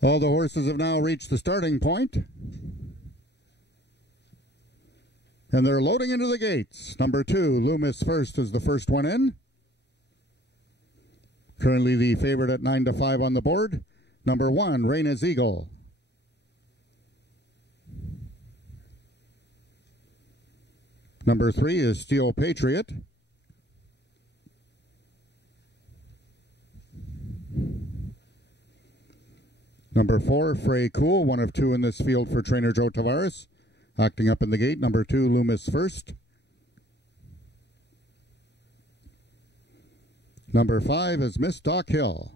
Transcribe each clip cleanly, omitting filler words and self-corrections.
All the horses have now reached the starting point, and they're loading into the gates. Number 2, Loomis First, is the first one in. Currently the favorite at 9-5 on the board. Number 1, Reina's Eagle. Number 3 is Steel Patriot. Number 4, Frey Cool, one of 2 in this field for trainer Joe Tavares. Acting up in the gate, number 2, Loomis First. Number 5 is Miss Doc Hill.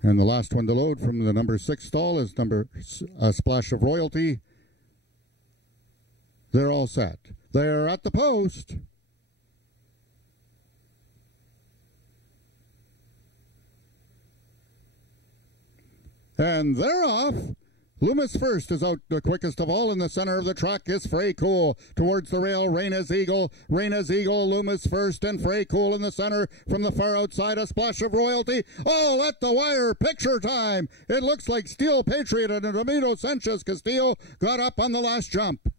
And the last one to load from the number 6 stall is number Splash of Royalty. They're all set. They're at the post. And they're off. Loomis First is out the quickest of all. In the center of the track is Frey Cool. Towards the rail, Reina's Eagle. Reina's Eagle, Loomis First, and Frey Cool in the center. From the far outside, a Splash of Royalty. Oh, at the wire, picture time. It looks like Steel Patriot and Ramiro Sanchez Castillo got up on the last jump.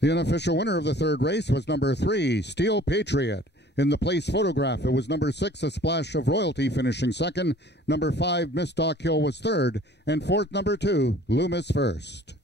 The unofficial winner of the third race was number 3, Steel Patriot. In the place photograph, it was number 6, A Splash of Royalty, finishing second. Number 5, Miss Doc Hill, was third. And fourth, number 2, Loomis First.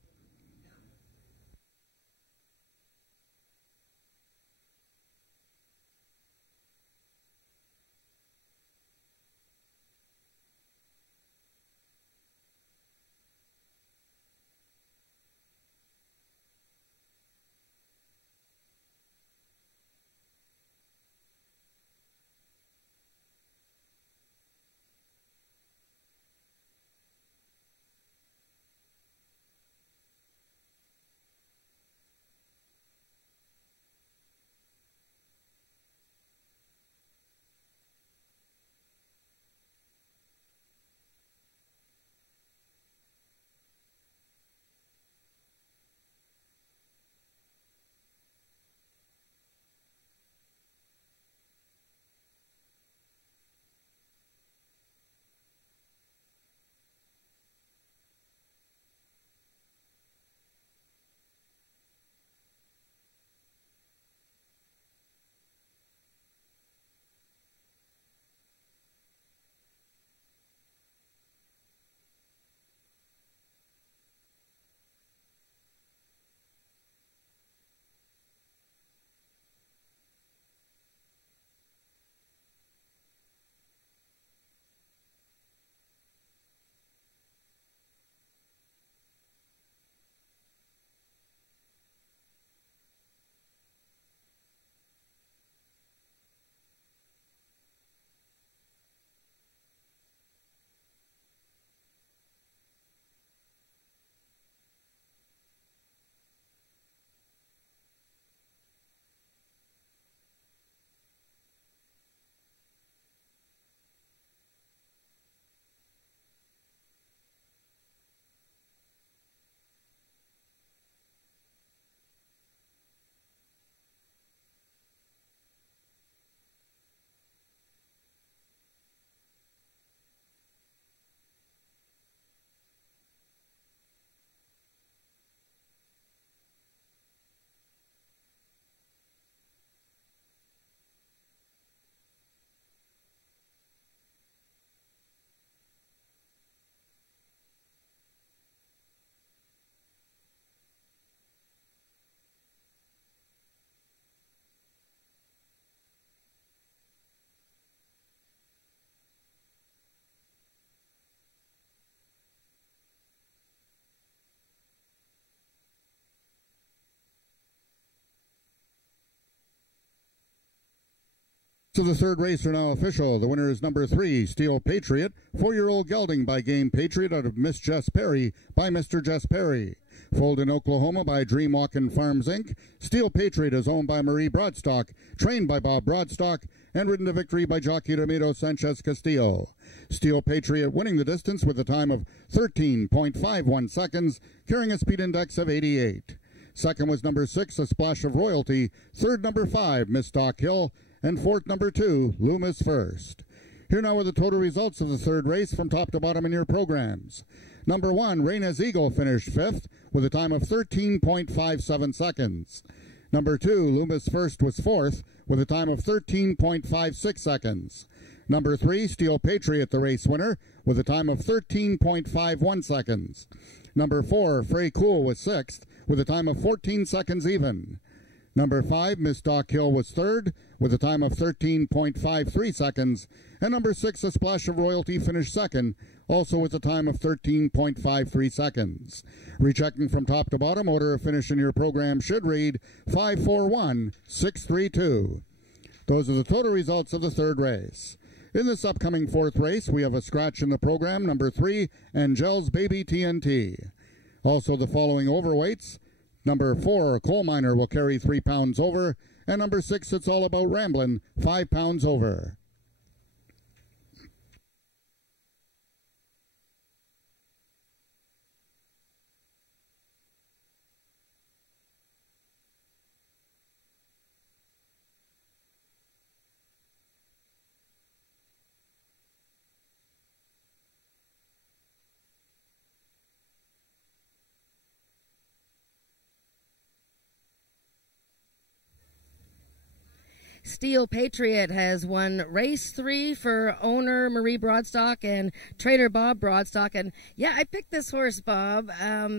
So the third race are now official. The winner is number 3, Steel Patriot, 4-year-old gelding by Game Patriot out of Miss Jess Perry by Mr. Jess Perry. Foaled in Oklahoma by Dreamwalkin' Farms, Inc., Steel Patriot is owned by Marie Broadstock, trained by Bob Broadstock, and ridden to victory by jockey Ramiro Sanchez Castillo. Steel Patriot winning the distance with a time of 13.51 seconds, carrying a speed index of 88. Second was number 6, A Splash of Royalty. Third, number 5, Miss Stock Hill. And fourth, number 2, Loomis First. Here now are the total results of the third race from top to bottom in your programs. Number 1, Reina's Eagle finished 5th with a time of 13.57 seconds. Number 2, Loomis First was 4th with a time of 13.56 seconds. Number 3, Steel Patriot, the race winner, with a time of 13.51 seconds. Number 4, Frey Cool was 6th with a time of 14 seconds even. Number 5, Miss Dock Hill was 3rd with a time of 13.53 seconds. And number 6, A Splash of Royalty, finished 2nd, also with a time of 13.53 seconds. Rechecking from top to bottom, order of finish in your program should read 541-632. Those are the total results of the third race. In this upcoming fourth race, we have a scratch in the program, number 3, Angel's Baby TNT. Also the following overweights. Number 4, Coal Miner, will carry 3 pounds over. And number 6, It's All About Ramblin', 5 pounds over. Steel Patriot has won race 3 for owner Marie Broadstock and trainer Bob Broadstock. And yeah, I picked this horse, Bob,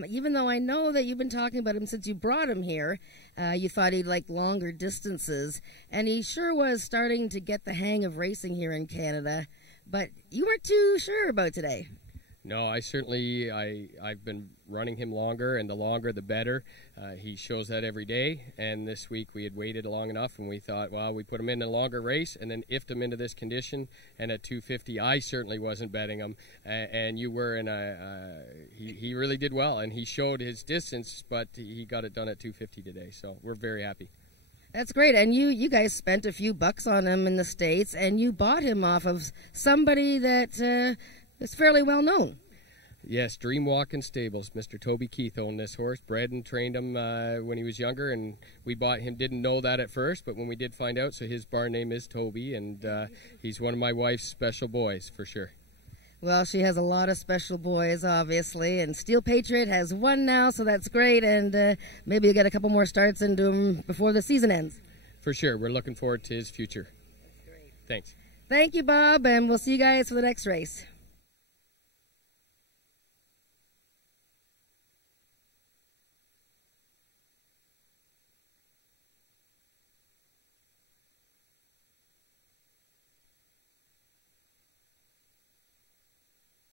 even though I know that you've been talking about him since you brought him here. You thought he'd like longer distances, and he sure was starting to get the hang of racing here in Canada. But you weren't too sure about today. No, I've been running him longer, and the longer the better. He shows that every day, and this week we had waited long enough, and we thought, well, we put him in a longer race and then ifed him into this condition, and at 250 I certainly wasn't betting him, and you were in he really did well, and he showed his distance, but he got it done at 250 today, so we're very happy. That's great, and you guys spent a few bucks on him in the States, and you bought him off of somebody that is fairly well known. Yes, Dreamwalkin' Stables. Mr. Toby Keith owned this horse, bred and trained him when he was younger, and we bought him. Didn't know that at first, but when we did find out, so his barn name is Toby, and he's one of my wife's special boys for sure. Well, she has a lot of special boys, obviously, and Steel Patriot has one now, so that's great, and maybe you'll get a couple more starts into him before the season ends. For sure. We're looking forward to his future. That's great. Thanks. Thank you, Bob, and we'll see you guys for the next race.